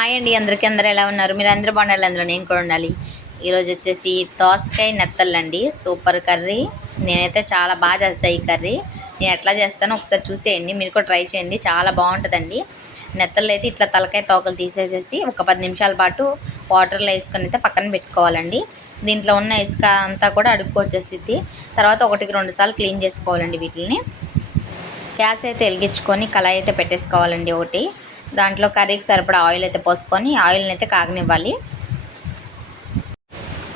Hi అండి అందరికీ. అందరూ ఎలా ఉన్నారు? మీరు అందరూ బాగుండాలి, అందులో నేను కూడా ఉండాలి. ఈరోజు వచ్చేసి దోసకాయ నెత్తళ్ళండి. Super curry. నేనైతే చాలా బాగా చేస్తాను ఈ కర్రీ. నేను ఎట్లా చేస్తానో ఒకసారి చూసేయండి, మీరు కూడా ట్రై చేయండి, చాలా బాగుంటుందండి. నెత్తళ్ళు అయితే ఇట్లా తలకాయ తోకలు తీసేసేసి ఒక 10 నిమిషాల పాటు వాటర్లో వేసుకొని అయితే పక్కన పెట్టుకోవాలండి. దీంట్లో ఉన్న ఇసుక అంతా కూడా అడుక్కొచ్చేస్తుంది. తర్వాత 1-2 సార్లు క్లీన్ చేసుకోవాలండి వీటిని. గ్యాస్ అయితే వెలిగించుకొని కళాయి అయితే పెట్టేసుకోవాలండి ఒకటి. దాంట్లో కర్రీకి సరిపడా ఆయిల్ అయితే పోసుకొని ఆయిల్ని అయితే కాగనివ్వాలి.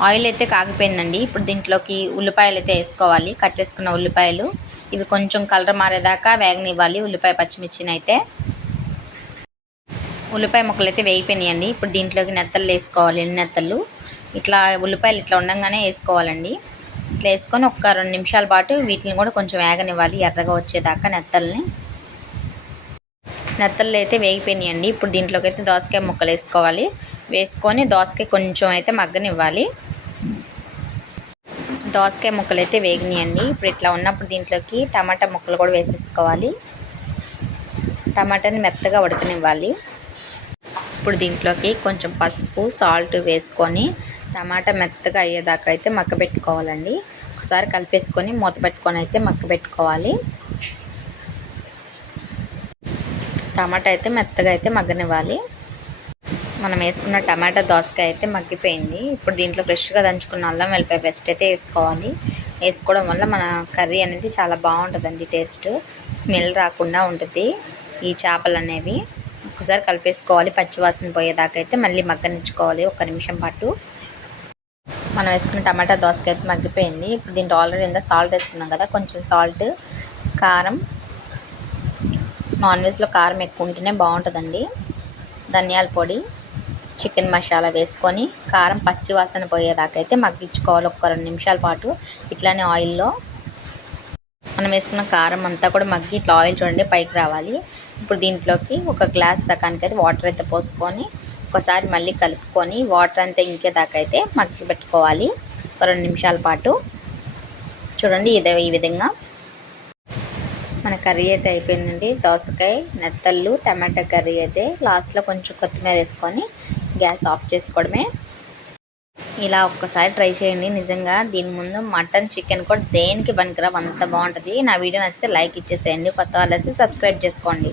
ఆయిల్ అయితే కాగిపోయిందండి. ఇప్పుడు దీంట్లోకి ఉల్లిపాయలు అయితే వేసుకోవాలి. కట్ చేసుకున్న ఉల్లిపాయలు ఇవి కొంచెం కలర్ మారేదాకా వేగనివ్వాలి. ఉల్లిపాయ పచ్చిమిర్చిని అయితే ఉల్లిపాయ ముక్కలు అయితే వేగిపోయినాయండి. ఇప్పుడు దీంట్లోకి నెత్తళ్ళు వేసుకోవాలి. ఎండు నెత్తళ్ళు ఇట్లా ఉల్లిపాయలు ఇట్లా ఉండగానే వేసుకోవాలండి. ఇట్లా వేసుకొని ఒక 2 నిమిషాల పాటు వీటిని కూడా కొంచెం వేగనివ్వాలి, ఎర్రగా వచ్చేదాకా నెత్తళ్ళు అయితే వేగిపోయినాయండి. ఇప్పుడు దీంట్లోకి అయితే దోసకాయ ముక్కలు వేసుకోవాలి. వేసుకొని దోసకాయ కొంచెం అయితే మగ్గనివ్వాలి. దోసకాయ ముక్కలు అయితే వేగినాయండి. ఇప్పుడు ఇట్లా ఉన్నప్పుడు దీంట్లోకి టమాటా ముక్కలు కూడా వేసేసుకోవాలి. టమాటాని మెత్తగా ఉడకనివ్వాలి. ఇప్పుడు దీంట్లోకి కొంచెం పసుపు, సాల్ట్ వేసుకొని టమాటా మెత్తగా అయ్యేదాకా అయితే మగ్గబెట్టుకోవాలండి. ఒకసారి కలిపేసుకొని మూత పెట్టుకొని అయితే మగ్గబెట్టుకోవాలి. టమాటా అయితే మెత్తగా అయితే మగ్గనివ్వాలి. మనం వేసుకున్న టమాటా దోసకాయ అయితే మగ్గిపోయింది. ఇప్పుడు దీంట్లో ఫ్రెష్గా దంచుకున్న అల్లం వెల్లిపాయ పేస్ట్ అయితే వేసుకోవాలి. వేసుకోవడం వల్ల మన కర్రీ అనేది చాలా బాగుంటుందండి. టేస్ట్ స్మెల్ రాకుండా ఉంటుంది ఈ చేపలు అనేవి. ఒకసారి కలిపేసుకోవాలి. పచ్చివాసన పోయేదాకా అయితే మళ్ళీ మగ్గనిచ్చుకోవాలి 1 నిమిషం పాటు. మనం వేసుకున్న టమాటా దోసకాయ అయితే మగ్గిపోయింది. ఇప్పుడు దీంట్లో ఆల్రెడీ ఇంత సాల్ట్ వేసుకున్నాం కదా, కొంచెం సాల్ట్, కారం, నాన్ వెజ్లో కారం ఎక్కువ ఉంటేనే బాగుంటుందండి, ధనియాల పొడి, చికెన్ మసాలా వేసుకొని కారం పచ్చి వాసన పోయేదాకా అయితే మగ్గించుకోవాలి 1-2 నిమిషాల పాటు. ఇట్లానే ఆయిల్లో మనం వేసుకున్న కారం అంతా కూడా మగ్గి ఇట్లా ఆయిల్ చూడండి పైకి రావాలి. ఇప్పుడు దీంట్లోకి 1 గ్లాస్ సకానికి అయితే వాటర్ అయితే పోసుకొని ఒకసారి మళ్ళీ కలుపుకొని వాటర్ అంతా ఇంకేదాకా అయితే మగ్గి పెట్టుకోవాలి 2 నిమిషాల పాటు. చూడండి ఈ విధంగా మన కర్రీ అయితే అయిపోయిందండి. దోసకాయ నెత్తళ్ళు టమాటా కర్రీ అయితే లాస్ట్లో కొంచెం కొత్తిమీర వేసుకొని గ్యాస్ ఆఫ్ చేసుకోవడమే. ఇలా ఒక్కసారి ట్రై చేయండి. నిజంగా దీని ముందు మటన్, చికెన్ కూడా దేనికి పనికిరావు, అంత బాగుంటుంది. నా వీడియో నచ్చితే లైక్ ఇచ్చేసేయండి. కొత్త వాళ్ళైతే సబ్స్క్రైబ్ చేసుకోండి.